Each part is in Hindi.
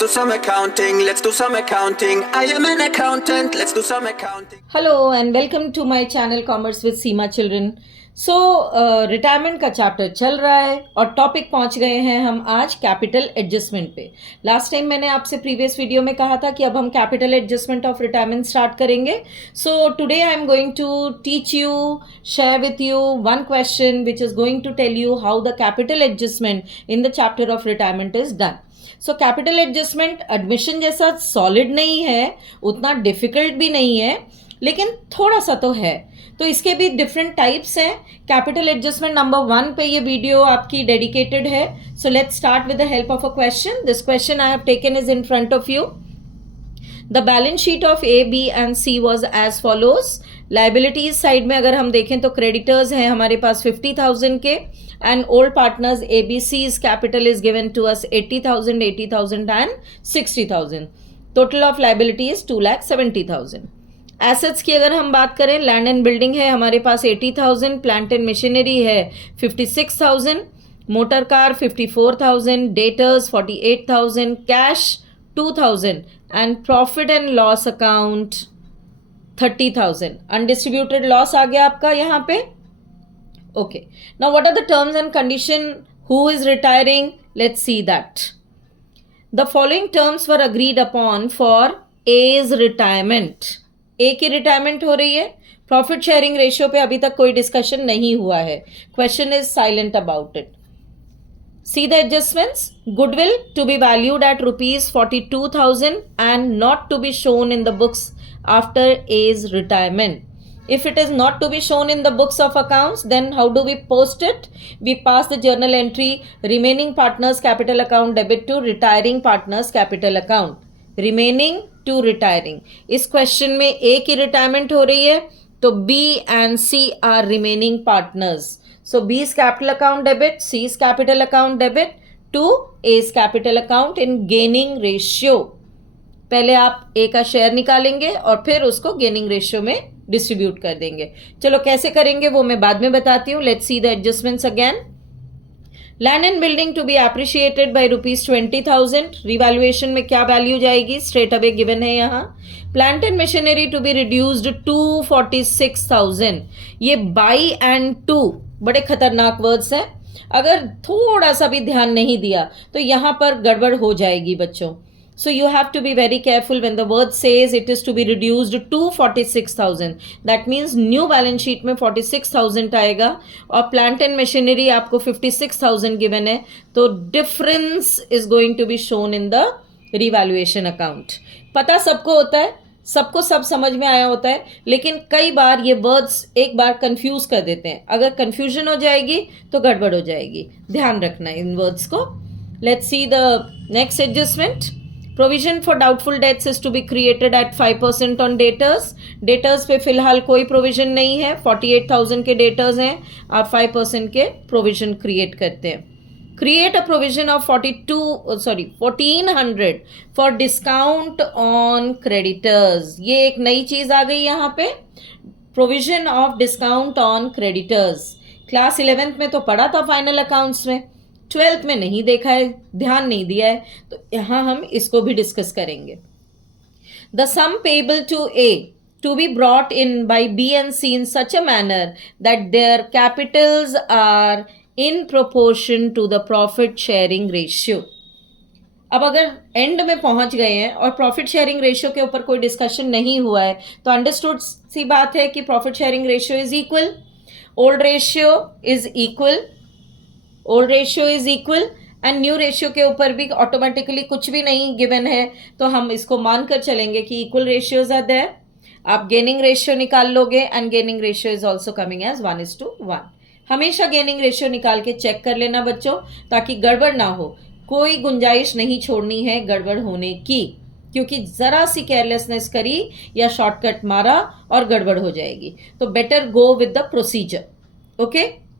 Let's do some accounting. Let's do some accounting. I am an accountant. Let's do some accounting. Hello and welcome to my channel Commerce with Seema Children. So retirement का चैप्टर चल रहा है और टॉपिक पहुंच गए हैं हम आज कैपिटल एडजस्टमेंट पे. लास्ट टाइम मैंने आपसे प्रीवियस वीडियो में कहा था कि अब हम capital adjustment of retirement start करेंगे. So today I am going to teach you, share with you one question which is going to tell you how the capital adjustment in the chapter of retirement is done. So capital adjustment admission जैसा सॉलिड नहीं है, उतना डिफिकल्ट भी नहीं है, लेकिन थोड़ा सा तो है. तो इसके भी डिफरेंट टाइप्स हैं. कैपिटल एडजस्टमेंट नंबर 1 पे ये वीडियो आपकी डेडिकेटेड है. So let's start with the help of a question. This question I have taken is in front of you. The balance sheet of A, B and C was as follows. Liabilities side में अगर हम देखें तो क्रेडिटर्स हैं हमारे पास 50,000 के, and old partners ABC's capital is given to us 80,000, 80,000 and 60,000. Total of liability is 2,70,000. Assets की अगर हम बात करें, लैंड एंड बिल्डिंग है हमारे पास 80,000, प्लांट एंड मशीनरी है 56,000, motor car 54,000, debtors 48,000, cash 2,000 and profit and loss account 30,000. Undistributed loss आ गया आपका यहाँ पे. Okay, now what are the terms and condition? Who is retiring? Let's see that. The following terms were agreed upon for A's retirement. A की रिटायरमेंट हो रही है. प्रॉफिट शेयरिंग रेशियो पे अभी तक कोई डिस्कशन नहीं हुआ है. Question is silent about it. See the adjustments. Goodwill to be valued at rupees 42,000 and not to be shown in the books after A's retirement. If it is not to be shown in the books of accounts, then how do we post it? We pass the journal entry remaining partners capital account debit to retiring partners capital account. Remaining to retiring. इस क्वेश्चन में A की रिटायरमेंट हो रही है तो B and C are remaining partners. So B's capital account debit, C's capital account debit to A's capital account in gaining ratio. पहले आप A का शेयर निकालेंगे और फिर उसको गेनिंग रेशियो में डिस्ट्रीब्यूट कर देंगे. चलो कैसे करेंगे वो मैं बाद में बताती हूँ. Let's see the adjustments again. Land and building to be appreciated by ₹20,000. Revaluation में क्या वैल्यू जाएगी, स्ट्रेट अवे गिवन है यहाँ. Plant and machinery to be reduced to 46,000. ये बाई एंड टू बड़े खतरनाक वर्ड्स हैं. अगर थोड़ा सा भी ध्यान नहीं दिया तो यहाँ पर गड़बड़ हो जाएगी बच्चों. So you have to be very careful when the word says it is to be reduced to 46,000. That means new balance sheet में 46,000 आएगा और plant and machinery आपको 56,000 given है, तो difference is going to be shown in the revaluation account. पता सबको होता है, सबको सब समझ में आया होता है, लेकिन कई बार ये वर्ड्स एक बार कंफ्यूज कर देते हैं. अगर कंफ्यूजन हो जाएगी तो गड़बड़ हो जाएगी. ध्यान रखना इन वर्ड्स को. Let's see the next adjustment. Provision for doubtful debts is to be created at 5% on debtors. Debtors पे फिलहाल कोई प्रोविजन नहीं है. 48,000 के डेटर्स हैं, आप 5% के प्रोविजन क्रिएट करते हैं. Create a provision of 1,400 for discount on creditors. ये एक नई चीज आ गई यहाँ पे. Provision of discount on creditors. Class 11th में तो पढ़ा था फाइनल अकाउंट्स में, 12th में नहीं देखा है, ध्यान नहीं दिया है, तो यहाँ हम इसको भी डिस्कस करेंगे. The sum payable to A to B brought in by B and C in such a manner that their capitals are in proportion to the profit sharing ratio. अब अगर एंड में पहुंच गए हैं और प्रॉफिट शेयरिंग रेशियो के ऊपर कोई डिस्कशन नहीं हुआ है तो अंडरस्टूड सी बात है कि profit sharing ratio is equal, old ratio is equal, old ratio is equal and new ratio के ऊपर भी ऑटोमेटिकली कुछ भी नहीं गिवन है तो हम इसको मानकर चलेंगे कि इक्वल रेशियोज आर देयर. आप गेनिंग रेशियो निकाल लोगे and gaining ratio is also coming as 1:1. हमेशा गेनिंग रेशियो निकाल के चेक कर लेना बच्चों, ताकि गड़बड़ ना हो. कोई गुंजाइश नहीं छोड़नी है गड़बड़ होने की, क्योंकि ज़रा सी केयरलेसनेस करी या शॉर्टकट मारा और गड़बड़ हो जाएगी. तो better go with the procedure. Okay,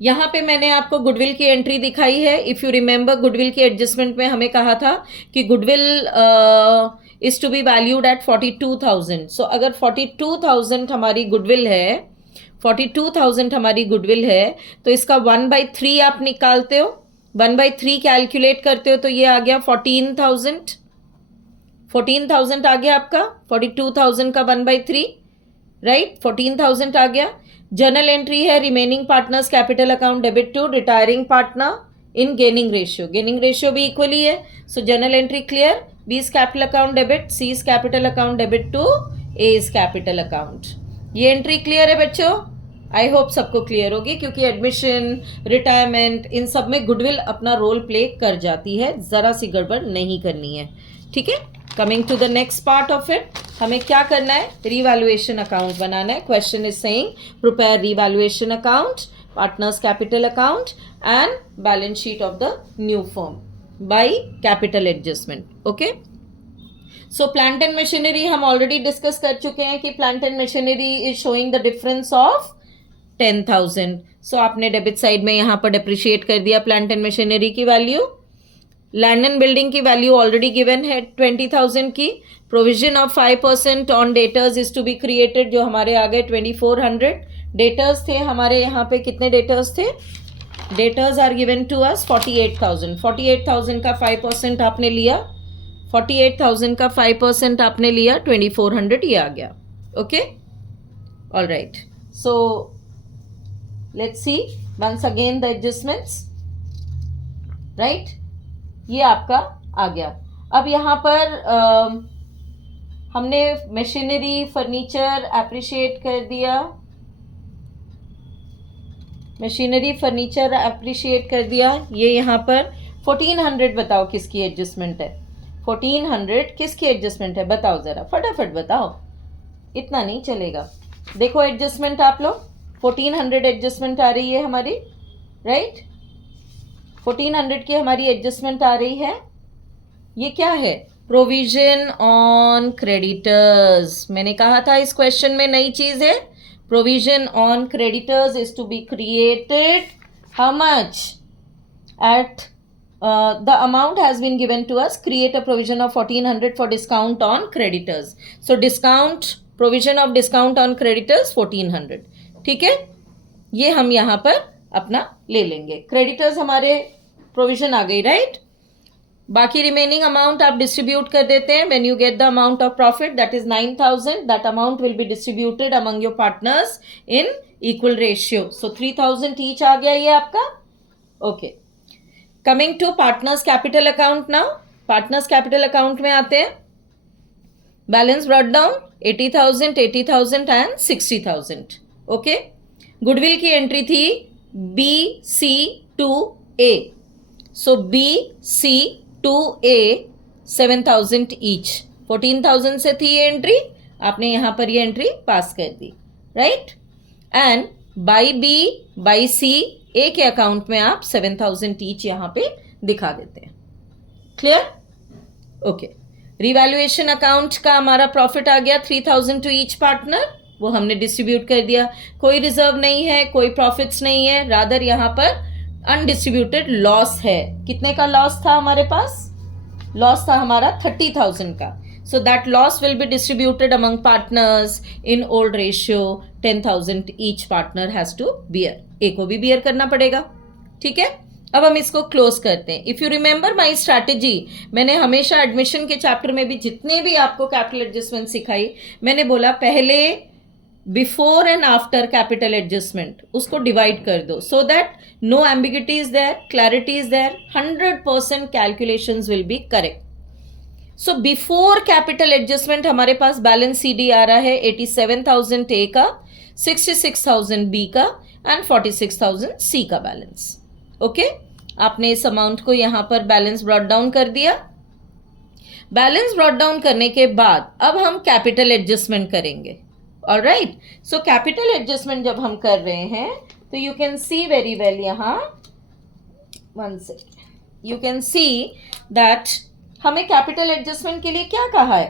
यहाँ पे मैंने आपको गुडविल की एंट्री दिखाई है. इफ़ यू रिमेंबर, गुडविल के एडजस्टमेंट में हमें कहा था कि goodwill is to be valued at 42,000. So अगर 42,000 हमारी गुडविल है, 42,000 हमारी गुडविल है, तो इसका 1/3 आप निकालते हो. 1/3 कैलकुलेट करते हो तो ये आ गया 14,000 आ गया आपका, 42,000 का 1/3, राइट, 14,000 आ गया। जर्नल एंट्री है remaining partners capital account debit to retiring partner in gaining ratio भी इक्वली है। So journal entry clear, B is capital account debit, C is capital account debit to A is capital account. ये एंट्री क्लियर है बच्चों? आई होप सबको क्लियर होगी, क्योंकि एडमिशन, रिटायरमेंट, इन सब में गुडविल अपना रोल प्ले कर जाती है, ज़रा सी गड़बड़ नहीं करनी है, ठीक है। Coming to the next part of it, हमें क्या करना है, रीवैल्यूएशन अकाउंट बनाना है। Question is saying prepare revaluation account, partners capital account and balance sheet of the new firm by capital adjustment. Okay, so plant and machinery हम ऑलरेडी डिस्कस कर चुके हैं कि plant and machinery is showing the difference of 10,000। So आपने डेबिट साइड में यहाँ पर डिप्रिशिएट कर दिया प्लांट एंड मशीनरी की वैल्यू। लैंड एंड बिल्डिंग की वैल्यू ऑलरेडी गिवन है 20,000 की। Provision of 5% on debtors is to be created, जो हमारे आ गए 2,400 डेटर्स थे हमारे यहाँ पे। कितने डेटर्स थे? Debtors are given to us 48,000। 48,000 का 5% आपने लिया, 48,000 का 5% आपने लिया, 2,400 ये आ गया। Okay, all right, so let's see once again the adjustments, right, ये आपका आ गया। अब यहाँ पर हमने मशीनरी फर्नीचर एप्रिशिएट कर दिया, मशीनरी फर्नीचर एप्रिशिएट कर दिया। ये यहाँ पर 1,400 बताओ किसकी एडजस्टमेंट है? 1,400 किसकी एडजस्टमेंट है बताओ, ज़रा फटाफट बताओ, इतना नहीं चलेगा। देखो एडजस्टमेंट आप लोग, 1,400 एडजस्टमेंट आ रही है हमारी, राइट, 1,400 की हमारी एडजस्टमेंट आ रही है। ये क्या है? Provision on creditors. मैंने कहा था इस क्वेश्चन में नई चीज़ है, provision on creditors is to be created how much at the amount has been given to us, create a provision of 1,400 for discount on creditors. So discount, provision of discount on creditors 1,400, ठीक है, ये हम यहाँ पर अपना ले लेंगे। क्रेडिटर्स हमारे प्रोविजन आ गई, राइट। बाकी रिमेनिंग अमाउंट आप डिस्ट्रीब्यूट कर देते हैं। When you get the amount of profit that is 9,000, that amount will be distributed among your partners in equal ratio. So 3,000 each आ गया ये आपका। Okay, coming to partners capital account now. Partners capital account में आते हैं। Balance brought down 80,000, 80,000 and 60,000। Okay, goodwill की एंट्री थी BC2A, सो BC2A 7,000 ईच, 14,000 से थी ये एंट्री, आपने यहाँ पर ये एंट्री पास कर दी, right. And by B by C A के अकाउंट में आप 7,000 ईच यहाँ पे दिखा देते हैं। क्लियर? ओके, रिवैल्यूएशन अकाउंट का हमारा प्रॉफिट आ गया 3,000 टू ईच पार्टनर, वो हमने डिस्ट्रीब्यूट कर दिया। कोई रिजर्व नहीं है, कोई प्रॉफिट्स नहीं है, रादर यहाँ पर अनडिस्ट्रीब्यूटेड लॉस है। कितने का लॉस था हमारे पास? लॉस था हमारा 30,000 का। So that loss will be distributed among partners in old ratio. 10,000 each partner has to bear, A को भी बियर करना पड़ेगा, ठीक है। अब हम इसको क्लोज करते हैं। If you remember my strategy, मैंने हमेशा एडमिशन के चैप्टर में भी जितने भी आपको कैपिटल एडजस्टमेंट सिखाई, मैंने बोला पहले before and after capital adjustment उसको डिवाइड कर दो, so that no ambiguity is there, clarity is there, 100% calculations will be correct. So before capital adjustment हमारे पास बैलेंस CD आ रहा है 87,000 ए का, 66,000 बी का एंड 46,000 सी का बैलेंस। ओके, आपने इस अमाउंट को यहाँ पर बैलेंस ब्रॉट डाउन कर दिया। बैलेंस ब्रॉट डाउन करने के बाद अब हम कैपिटल एडजस्टमेंट करेंगे। ऑलराइट, सो कैपिटल एडजस्टमेंट जब हम कर रहे हैं तो you can see very well, यहाँ one second, you can see that हमें कैपिटल एडजस्टमेंट के लिए क्या कहा है।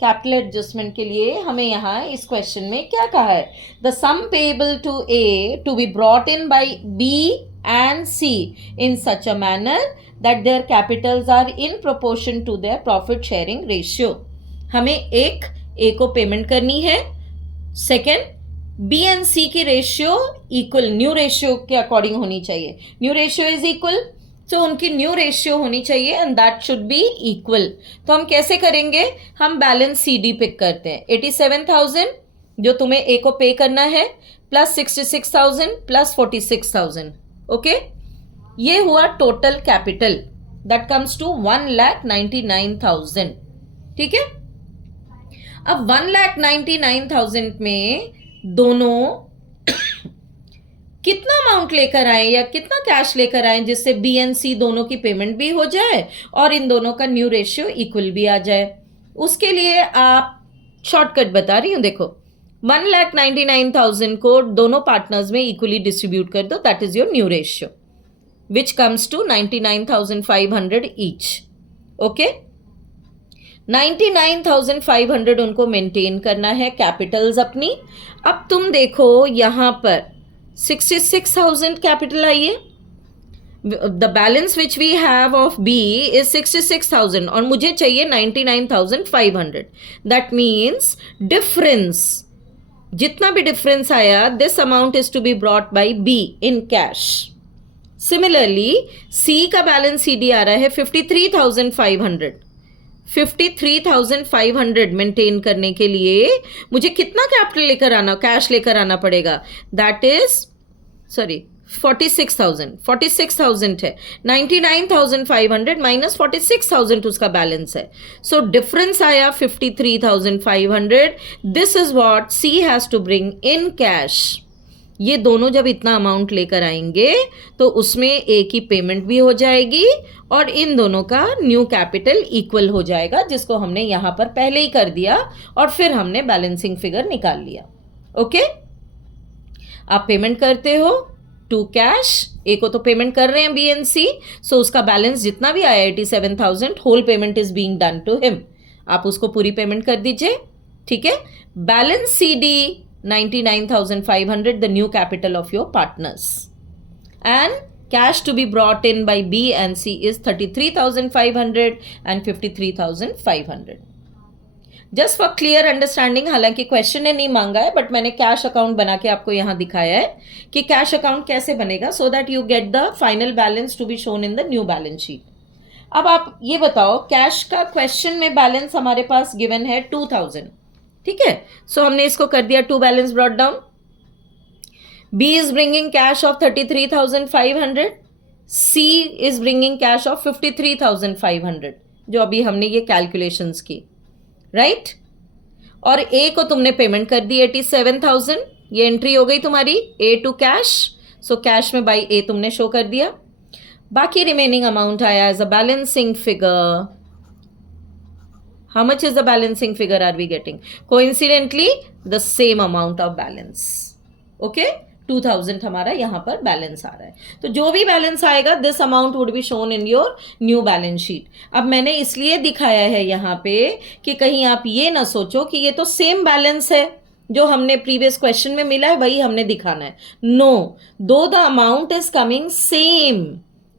कैपिटल एडजस्टमेंट के लिए हमें यहाँ इस क्वेश्चन में क्या कहा है? The sum payable to A to B brought in by B and C in such a manner that their capitals are in proportion to their profit sharing ratio. हमें एक A को पेमेंट करनी है, सेकेंड B and C की रेशियो इक्वल, न्यू रेशियो के अकॉर्डिंग होनी चाहिए। न्यू रेशियो इज इक्वल, तो उनकी न्यू रेशियो होनी चाहिए and that should be equal. तो हम कैसे करेंगे, हम बैलेंस CD पिक करते हैं। 87,000 जो तुम्हें ए को पे करना है प्लस 66,000 प्लस 46,000। ओके, ये हुआ total capital, that comes to 1,99,000। ठीक है, अब 1,99,000 में दोनों कितना अमाउंट लेकर आए या कितना कैश लेकर आए जिससे बी एंड सी दोनों की पेमेंट भी हो जाए और इन दोनों का न्यू रेशियो इक्वल भी आ जाए। उसके लिए आप शॉर्टकट बता रही हूं, देखो 1,99,000 को दोनों पार्टनर्स में इक्वली डिस्ट्रीब्यूट कर दो, that is your new ratio which comes to 99,500 each. Okay, 99,500 उनको मेंटेन करना है कैपिटल्स अपनी। अब तुम देखो यहां पर 66,000 कैपिटल आई है, the balance which we have of B is 66,000 और मुझे चाहिए 99,500। दैट मीन्स डिफरेंस, जितना भी डिफरेंस आया, this amount is to B brought by B in cash. Similarly C का बैलेंस CD आ रहा है 53,500। 53,500 मेंटेन करने के लिए मुझे कितना कैपिटल लेकर आना, कैश लेकर आना पड़ेगा, दैट इज 46,000 है। 99,500 माइनस 46,000 उसका बैलेंस है, सो डिफरेंस आया 53,500। This is what C has to bring in cash. ये दोनों जब इतना अमाउंट लेकर आएंगे तो उसमें ए की पेमेंट भी हो जाएगी और इन दोनों का न्यू कैपिटल इक्वल हो जाएगा, जिसको हमने यहां पर पहले ही कर दिया और फिर हमने बैलेंसिंग फिगर निकाल लिया। ओके, आप पेमेंट करते हो टू कैश, ए को तो पेमेंट कर रहे हैं बी एंड सी, सो उसका बैलेंस जितना भी आया 87,000, whole payment is being done to him. आप उसको पूरी पेमेंट कर दीजिए। ठीक है, balance CD 99,500, the new capital of your partners, and cash to be brought in by B and C is 33,500 and 53,500. Just for clear understanding, हालांकि क्वेश्चन ने नहीं मांगा है बट मैंने कैश अकाउंट बना के आपको यहां दिखाया है कि कैश अकाउंट कैसे बनेगा, so that you get the final balance to be shown in the new balance sheet. अब आप ये बताओ, कैश का क्वेश्चन में बैलेंस हमारे पास गिवन है 2,000। ठीक है, सो हमने इसको कर दिया to balance brought down. B is bringing cash of 33,500, C is bringing cash of 53,500, जो अभी हमने ये कैलकुलेशंस की, राइट। और ए को तुमने पेमेंट कर दी 87,000, ये एंट्री हो गई तुम्हारी A to cash, so cash में बाई ए तुमने शो कर दिया। बाकी रिमेनिंग अमाउंट आया as a balancing figure. How much is the balancing figure are we getting? Coincidentally, the same amount of balance. Okay? 2,000 हमारा यहाँ पर बैलेंस आ रहा है। तो जो भी बैलेंस आएगा, this amount would be shown in your new balance sheet. अब मैंने इसलिए दिखाया है यहाँ पे कि कहीं आप ये ना सोचो कि ये तो सेम बैलेंस है, जो हमने प्रीवियस क्वेश्चन में मिला है वही हमने दिखाना है। No, though the amount is coming same,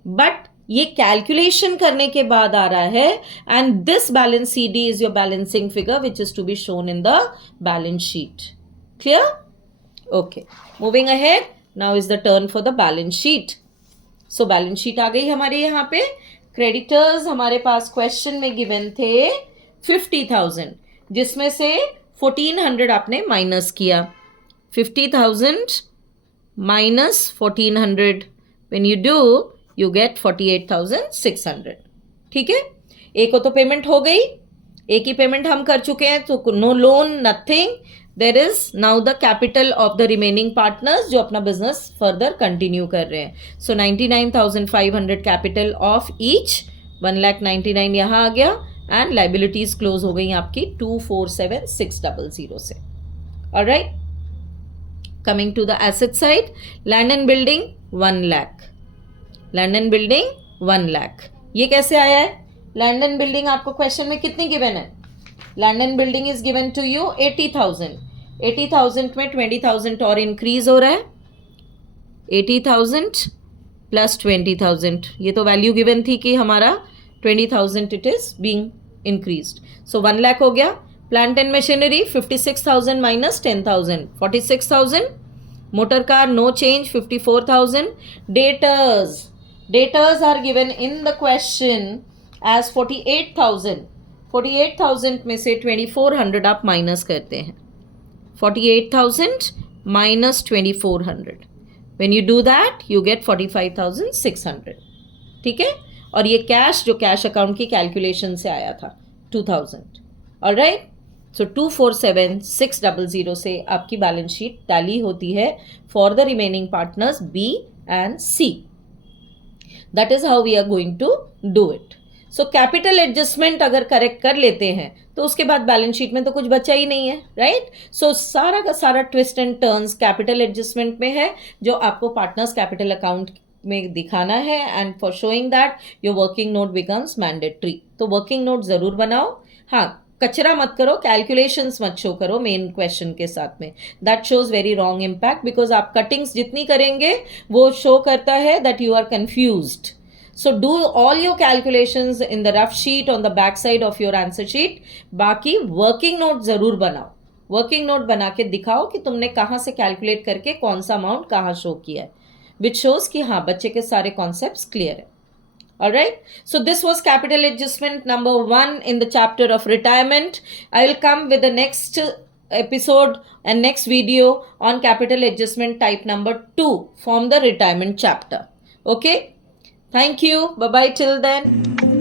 but ये कैलकुलेशन करने के बाद आ रहा है and this balance CD is your balancing figure which is to be shown in the balance sheet. Clear? Okay, moving ahead, now is the turn for the balance sheet. So balance sheet आ गई हमारे यहाँ पे। क्रेडिटर्स हमारे पास क्वेश्चन में गिवन थे 50,000, जिसमें से 1,400 आपने माइनस किया। 50,000 minus 1,400, when you do you get 48,600। ठीक है, ए को तो पेमेंट हो गई, ए की पेमेंट हम कर चुके हैं, तो no loan, nothing. There is now the capital of the remaining partners जो अपना बिजनेस फर्दर कंटिन्यू कर रहे हैं। सो 99,500 कैपिटल ऑफ ईच, 1,99,000 यहाँ आ गया एंड लाइबिलिटीज क्लोज हो गई आपकी 247,600 से। All right, coming to the asset side, land and building 1 lakh, land and building 1 lakh. ये कैसे आया है? लैंड एंड बिल्डिंग आपको क्वेश्चन में कितनी गिवन है? Land and building is given to you 80,000। 80,000 में 20,000 और इंक्रीज हो रहा है, 80,000 प्लस 20,000, ये तो वैल्यू गिवन थी कि हमारा 20,000 it is being increased, so 1 lakh हो गया। Plant and machinery 56,000 minus 10,000, 46,000। Motor car no change 54,000। Debtors Debtors are given in the question as 48,000. 48,000 में से 2,400 आप माइनस करते हैं. 48,000 minus 2,400. When you do that, you get 45,600. ठीक है. और ये कैश जो कैश अकाउंट की कैलकुलेशन से आया था 2,000. ऑलराइट. सो 247,600 से आपकी बैलेंस शीट टैली होती है for the remaining partners B and C. That is how we are going to do it. So capital adjustment अगर करेक्ट कर लेते हैं तो उसके बाद बैलेंस शीट में तो कुछ बचा ही नहीं है, राइट. सो सारा का सारा twist and turns capital adjustment में है जो आपको पार्टनर्स कैपिटल अकाउंट में दिखाना है. And for showing that your working note becomes mandatory. तो वर्किंग नोट जरूर बनाओ. हाँ, कचरा मत करो, कैलकुलेशंस मत शो करो मेन क्वेश्चन के साथ में. That shows very wrong impact because आप कटिंग्स जितनी करेंगे वो शो करता है that you are confused. So do all your calculations in the rough sheet on the back side of your answer sheet. बाकी working note जरूर बनाओ. वर्किंग नोट बना के दिखाओ कि तुमने कहाँ से कैलकुलेट करके कौन सा अमाउंट कहाँ शो किया है, विच शोज कि हाँ बच्चे के सारे कॉन्सेप्ट्स क्लियर है. Alright, so this was capital adjustment number 1 in the chapter of retirement. I will come with the next episode and next video on capital adjustment type number 2 from the retirement chapter. Okay, thank you. Bye bye till then.